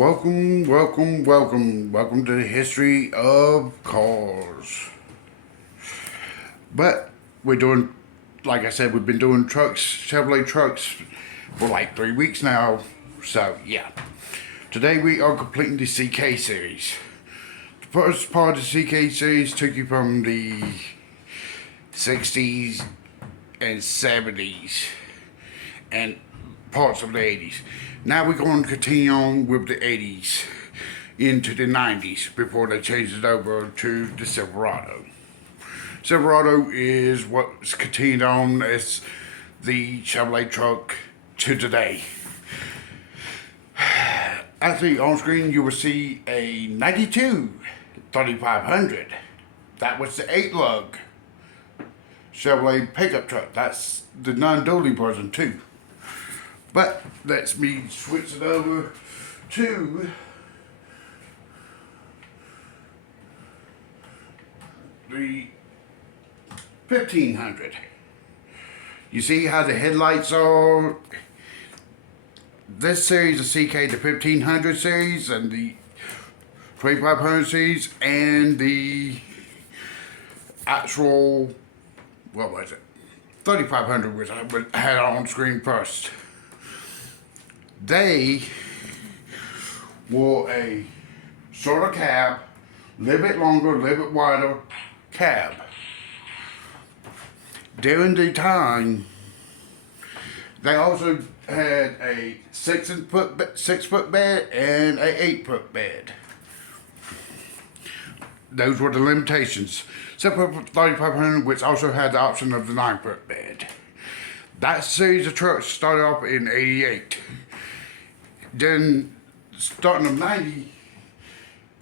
Welcome to the history of cars. But we're doing, like I said, we've been doing trucks, Chevrolet trucks, for like 3 weeks now. So, yeah. Today we are completing the CK series. The first part of the CK series took you from the 60s and 70s and parts of the 80s. Now we're going to continue on with the 80s into the 90s before they changed it over to the Silverado. Silverado is what's continued on as the Chevrolet truck to today. Actually, on screen you will see a 92 3500. That was the 8-lug Chevrolet pickup truck. That's the non-dually version too. But let's me switch it over to the 1500. You see how the headlights are? This series of CK, the 1500 series and the 2500 series and the actual, what was it? 3500, which I had on screen first. They wore a shorter cab, a little bit longer, a little bit wider cab. During the time, they also had a 6-foot bed and a 8-foot bed. Those were the limitations. Except for 3500, which also had the option of the 9-foot bed. That series of trucks started off in '88. Then, starting in '90,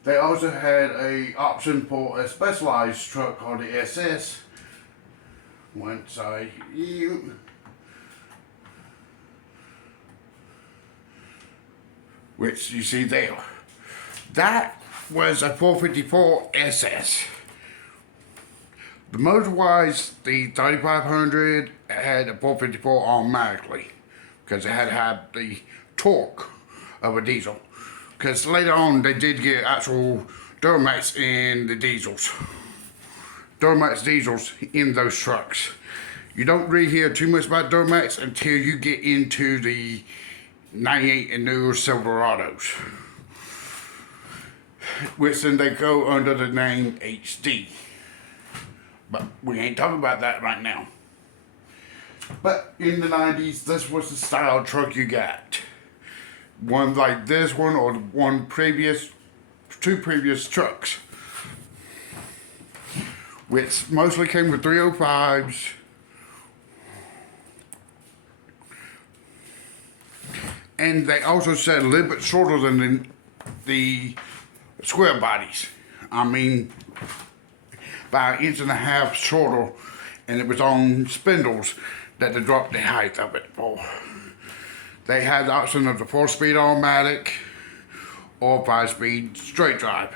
they also had a option for a specialized truck called the SS. Once which you see there. That was a 454 SS. The motor-wise, the 3500 had a 454 automatically because it had to have the torque of a diesel. Because later on they did get actual Duramax in the diesels. Duramax diesels in those trucks. You don't really hear too much about Duramax until you get into the 98 and newer Silverados. Which then they go under the name HD. But we ain't talking about that right now. But in the 90s, this was the style truck you got. One like this one or the two previous trucks. Which mostly came with 305s. And they also said a little bit shorter than the square bodies. I mean, by 1.5 inches shorter, and it was on spindles that they dropped the height of it for. They had the option of the 4-speed automatic or 5-speed straight drive.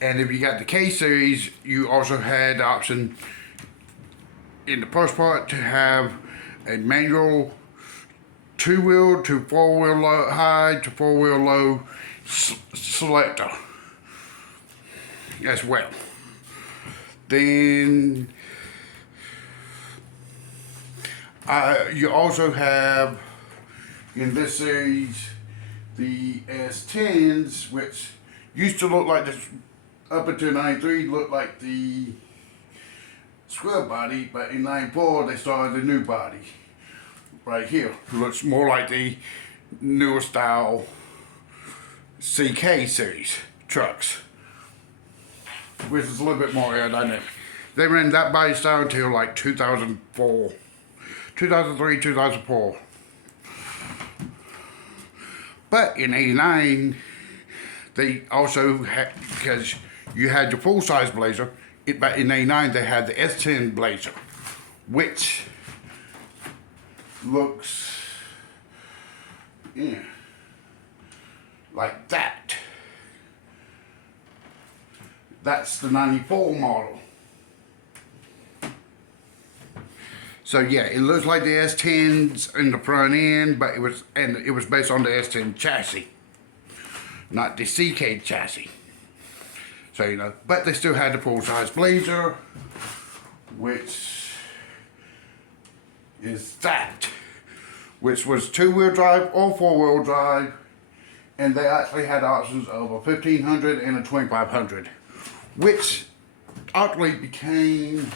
And if you got the K series, you also had the option in the first part to have a manual 2-wheel to 4-wheel low, high to 4-wheel low selector as well. Then you also have in this series the S10s, which used to look like this up until 93, looked like the square body, but in 94 they started the new body. Right here looks more like the newer style CK series trucks, which is a little bit more aerodynamic. They ran that body style until like 2003, 2004. But in '89, they also had, because you had your full-size Blazer, but in '89 they had the S10 Blazer, which looks, like that. That's the 94 model. So yeah, it looks like the S10s in the front end, but it was based on the S10 chassis. not the CK chassis. So, you know, but they still had the full-size Blazer, which is that, which was 2-wheel drive or 4-wheel drive, and they actually had options of a 1500 and a 2500, which actually became,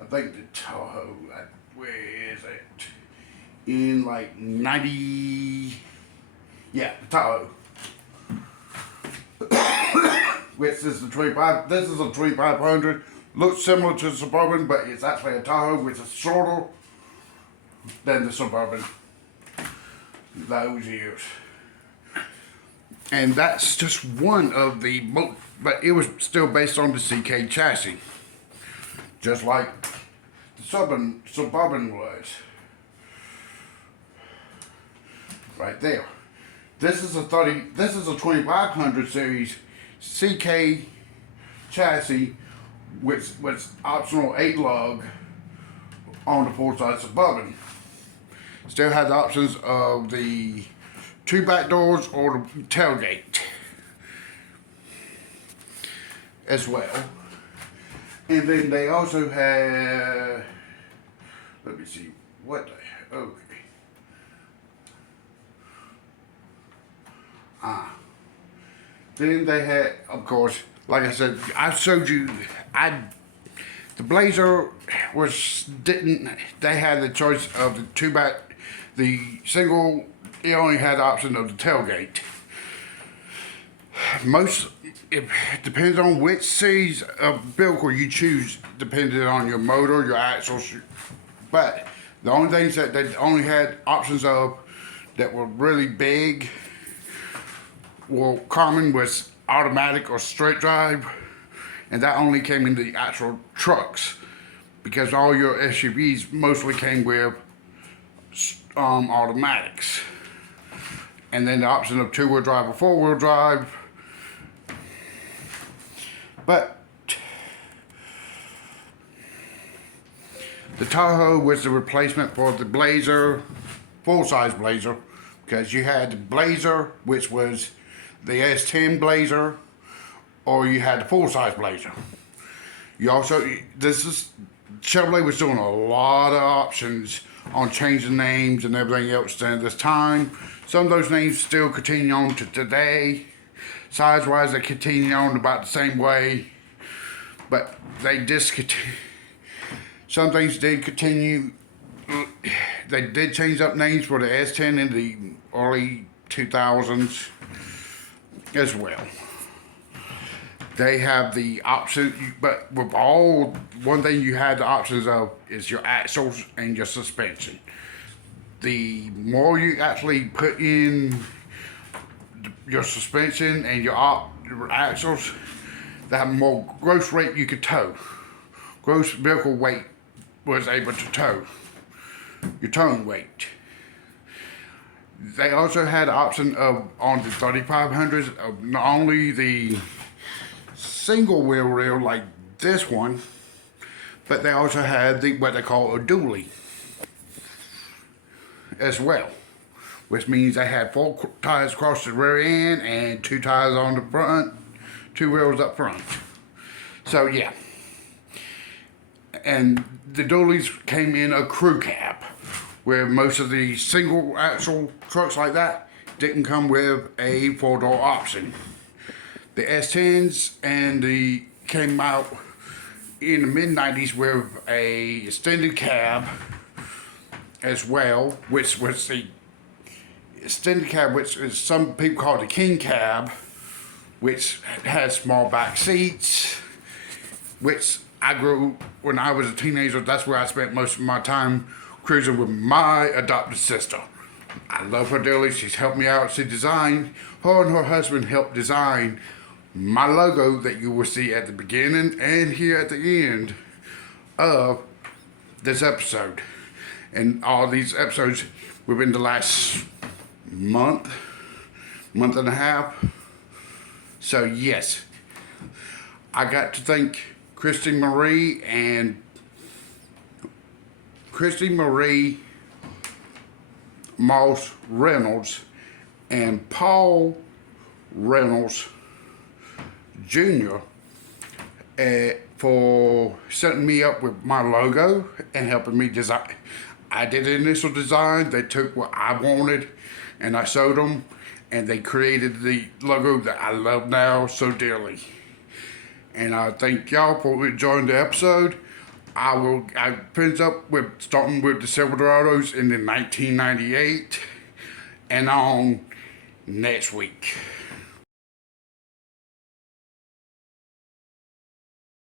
I think the Tahoe, where is it? In like 90, yeah, the Tahoe. Which is the 25, this is a 2500. Looks similar to the Suburban, but it's actually a Tahoe, which is shorter than the Suburban those years. And that's just one of the, but it was still based on the CK chassis. Just like the Suburban was. Right there. This is a 2500 series CK chassis, which was optional 8-lug on the full-size Suburban. Still had the options of the 2 back doors or the tailgate as well. And then they also had, let me see, what the, okay. Then they had, of course, like I said, I showed you, the Blazer they had the choice of the 2 back, the single, it only had the option of the tailgate. It depends on which series of vehicle you choose, depending on your motor, your axles, but the only things that they only had options of that were really big, well, common was automatic or straight drive, and that only came in the actual trucks, because all your SUVs mostly came with automatics. And then the option of 2-wheel drive or 4-wheel drive. But the Tahoe was the replacement for the Blazer, full-size Blazer, because you had the Blazer, which was the S10 Blazer, or you had the full-size Blazer. You also, Chevrolet was doing a lot of options on changing names and everything else at this time. Some of those names still continue on to today. Size-wise, they continue on about the same way, but they discontinue. Some things did continue. They did change up names for the S10 in the early 2000s. As well. They have the option, but with all, one thing you had the options of is your axles and your suspension. The more you actually put in your suspension and your axles, the more gross weight you could tow. Gross vehicle weight was able to tow. Your towing weight. They also had an option of, on the 3500s, of not only the single wheel rail like this one, but they also had what they call a dually as well, which means they had 4 tires across the rear end and 2 tires on the front, 2 wheels up front. So yeah, and the dualies came in a crew cab, where most of the single axle trucks like that didn't come with a 4-door option. The S10s came out in the mid-90s with a extended cab as well, which was the extended cab, which is some people call the king cab, which had small back seats, which when I was a teenager, that's where I spent most of my time cruising with my adopted sister. I love her dearly. She's helped me out. She designed, her and her husband helped design my logo that you will see at the beginning and here at the end of this episode. And all these episodes within the last month and a half. So yes, I got to thank Christy Marie Moss Reynolds and Paul Reynolds Jr. For setting me up with my logo and helping me design. I did the initial design. They took what I wanted and I showed them, and they created the logo that I love now so dearly. And I thank y'all for enjoying the episode. I finished up with starting with the Silverados in the 1998 and on next week.